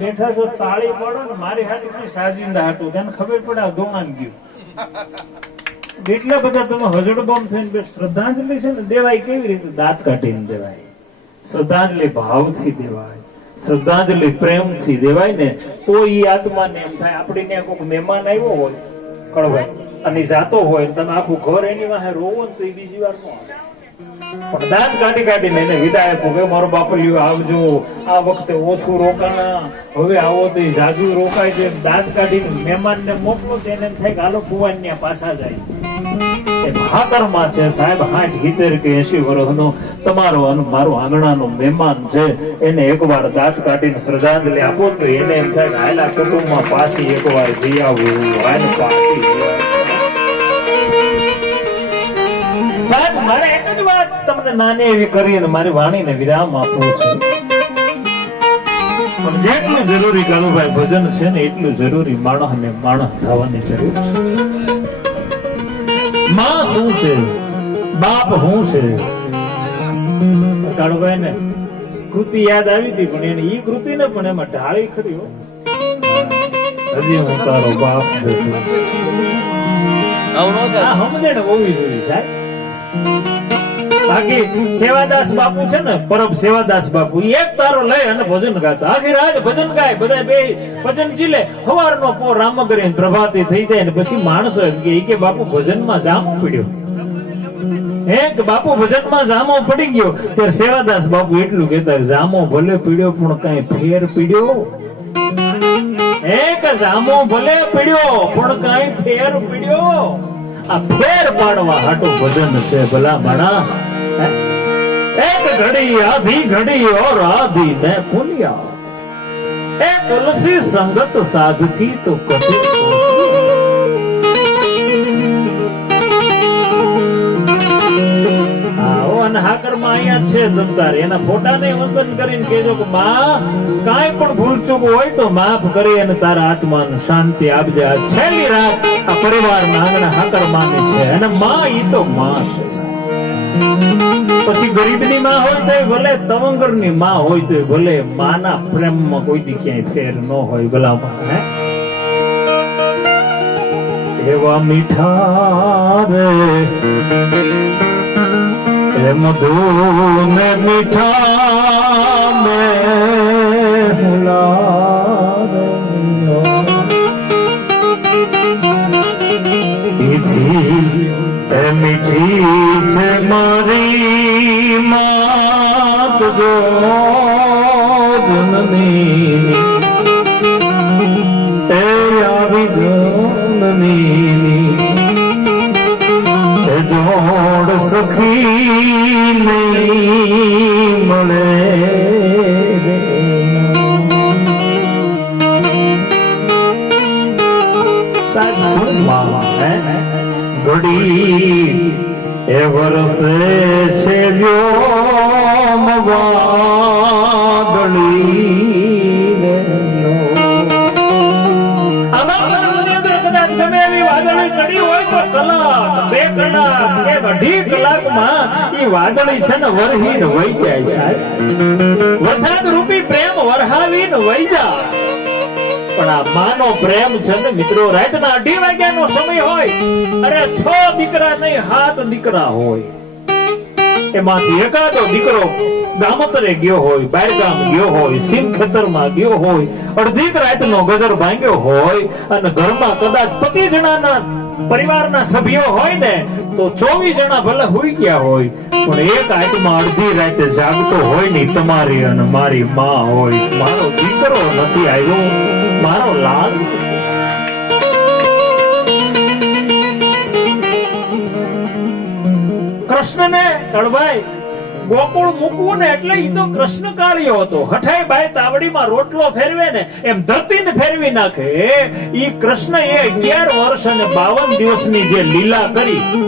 બેઠા છો તાળી પાડો ને મારી હાટું ની સાજિંદા હાટું તને ખબર પડે આ ધોણાન ગયું એટલા બધા તમે હજડબમ થઈને શ્રદ્ધાંજલિ છે ને દેવાય કેવી રીતે દાંત કાઢીને દેવાય શ્રદ્ધાંજલિ ભાવથી દેવાય શ્રદ્ધાંજલિ પ્રેમથી દેવાય ને તો ઈ આત્માને એમ થાય આપડી ત્યાં કોઈક મહેમાન આવ્યો હોય કળવાય અને જાતો હોય તમે આખું ઘર એની વાહે રોવો ને તો એ બીજી વાર નો આવે પણ દાંત કાઢી કાઢીને એને વિદાય આપો કે મારો બાપલિયો આવજો આ વખતે ઓછું રોકાણા હવે આવો તો જાજુ રોકાય છે દાંત કાઢીને મહેમાન ને મોકલો તેને એમ થાય કે હાલો ભુવન ત્યાં પાછા જાય એ મહાકર્મા છે સાહેબ 60 70 કે 80 વર્ષનો તમારો મારો આંગણાનો મહેમાન છે એને એકવાર દાંત કાઢીને શ્રદ્ધાંજલિ આપો તો એને એમ થાય કે હાલા કુટુંબમાં પાછી એકવાર જઈ આવું હાલ પાછી સાહેબ મારે એક જ વાત તમને નાની એવી કરીને મારી વાણીને વિરામ આપવું છે પણ જેટલું જરૂરી કાલુભાઈ ભજન છે ને એટલું જરૂરી માણસને માણસ થવાની જરૂર છે માં શું છે બાપ શું છે કાળુભાઈ ને કૃતિ યાદ આવી હતી પણ એને ઈ કૃતિ ને પણ એમાં ઢાળી ખરી હજી હું તારો બાપ સમજે ને હોવી જોઈએ સાહેબ બાકી સેવાદાસ બાપુ છે ને, પરબ સેવાદાસ બાપુ, એક તારો લઈ અને ભજન ગાતા, આખી રાત ભજન ગાય, બધા બે ભજન જીલે, સવારનો પો રામ કરીને પ્રભાતી થઈ જાય ને પછી માણસો એમ કે બાપુ ભજનમાં જામો પડ્યો, કે બાપુ ભજનમાં જામો પડી ગયો. ત્યારે સેવાદાસ બાપુ એટલું કહેતા, જામો ભલે પીડ્યો પણ કઈ ફેર પીડ્યો, એક જામો ભલે પીડ્યો પણ કઈ ફેર પીડ્યો. આ ફેર પાડવા હાટું ભજન છે ભલા માણા. એક ઘડી આધી ઘડી ઓર આધી મેં પુલિયા, એ તુલસી સંગત સાધકી તો કથે. હાકરમાં અહીંયા છે જનતા, એના ફોટાને વંદન કરીને કહેજો કે માં કાંઈ પણ ભૂલચૂક હોય તો માફ કરી અને તારા આત્માને શાંતિ આપજે. આ છેલ્લી રાત આ પરિવારના આંગણે હાકરમાંની છે અને માં ઈ તો માં છે. પછી ગરીબની માં હોય તો ભલે, તવંગરની માં હોય તો ભલે, માના પ્રેમમાં કોઈ દી ક્યાંય ફેર ન હોય ભલામાં. એવા મીઠા રે મધુ ને મીઠા મેં મીઠી છે મારી માત જો જનની, એ આવી જનની જોડ સખી નહીં મળે. ઘડી એ વરસે છે ગમે એવી વાદળી ચડી હોય તો કલાક, 2 કલાક કે 2.5 કલાકમાં ઈ વાદળી છે ને વરહીને વહી જાય સાહેબ. વરસાદ રૂપી પ્રેમ વરહાવીને વહી જાય. પણ આ માનો પ્રેમ છે ને મિત્રો, રાતના 2:30 વાગ્યાનો સમય હોય, અરે 6 દીકરા નહીં 7 દીકરા હોય, એમાંથી એકાદો દીકરો ગામતરે ગયો હોય, બહારગામ ગયો હોય, સીમ ખેતરમાં ગયો હોય, અડધી રાતનો ગજર ભાંગ્યો હોય અને ઘરમાં કદાચ 25 જણાના પરિવારના સભ્યો હોય ને તો 24 જણા ભલે હુઈ ગયા હોય, પણ એક આત્મા અડધી રાતે જાગતો હોય ને તમારી અને મારી માં હોય. મારો દીકરો નથી આવ્યો, મારો લાલ. કૃષ્ણને કળભાઈ ગોકુળ મૂકવું ને એટલે ઈ તો કૃષ્ણ કાળિયો હતો. હઠાઈ બાઈ તાવડીમાં રોટલો ફેરવે ને એમ ધરતીને ફેરવી નાખે. ઈ કૃષ્ણ એ 11 વર્ષ અને 52 દિવસની જે લીલા કરી